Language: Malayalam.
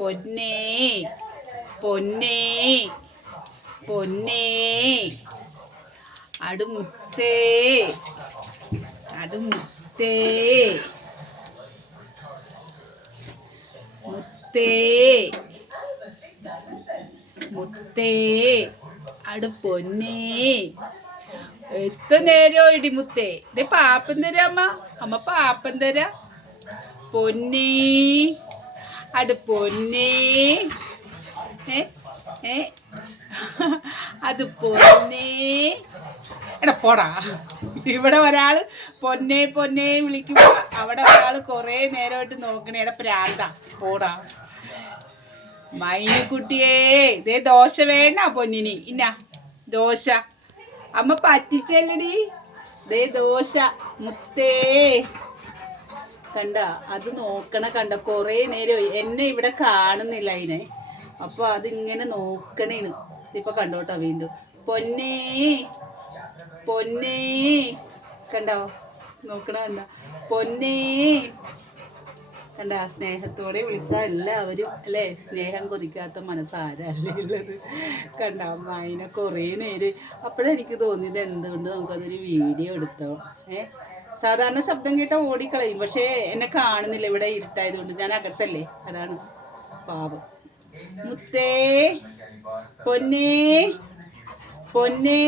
പൊന്നേ പൊന്നേ പൊന്നേ അടുമുത്തേ അടുമുത്തേ മുത്തേ മുത്തേ പൊന്നേ എത്ര നേരോ ഇടിമുത്തേ ഇതേ പാപ്പൻ തരാ അമ്മ പാപ്പൻ തരാ പൊന്നേ പൊന്നേ അത് പൊന്നേ എടാ പോടാ. ഇവിടെ ഒരാള് പൊന്നേ പൊന്നേ വിളിക്കുമ്പോ അവിടെ ഒരാള് കൊറേ നേരമായിട്ട് നോക്കണേ. എടാ പ്രാന്താ പോടാ. മൈനുകുട്ടിയേ ഇതേ ദോശ വേണ പൊന്നിനി ഇന്ന ദോശ അമ്മ പറ്റിച്ചല്ലടി. ദേ ദോശ മുത്തേ കണ്ട അത് നോക്കണ കണ്ട കൊറേ നേരം എന്നെ ഇവിടെ കാണുന്നില്ല അതിനെ. അപ്പൊ അതിങ്ങനെ നോക്കണേന്ന് ഇപ്പൊ കണ്ടോട്ടോ വീണ്ടും. പൊന്നേ പൊന്നേ കണ്ടോ നോക്കണ കണ്ട പൊന്നേ കണ്ട. സ്നേഹത്തോടെ വിളിച്ചാൽ എല്ലാവരും അല്ലേ. സ്നേഹം കൊതിക്കാത്ത മനസ്സാരല്ലേ ഉള്ളത്. കണ്ട അമ്മായിനെ കുറേ നേരം. അപ്പോഴെനിക്ക് തോന്നിയത് എന്തുകൊണ്ട് നമുക്കതൊരു വീഡിയോ എടുത്തോ. സാധാരണ ശബ്ദം കേട്ടാൽ ഓടിക്കളയും. പക്ഷേ എന്നെ കാണുന്നില്ല, ഇവിടെ ഇരുട്ടായതുകൊണ്ട്. ഞാൻ അകത്തല്ലേ, അതാണ് പാപം. മുത്തേ പൊന്നേ പൊന്നേ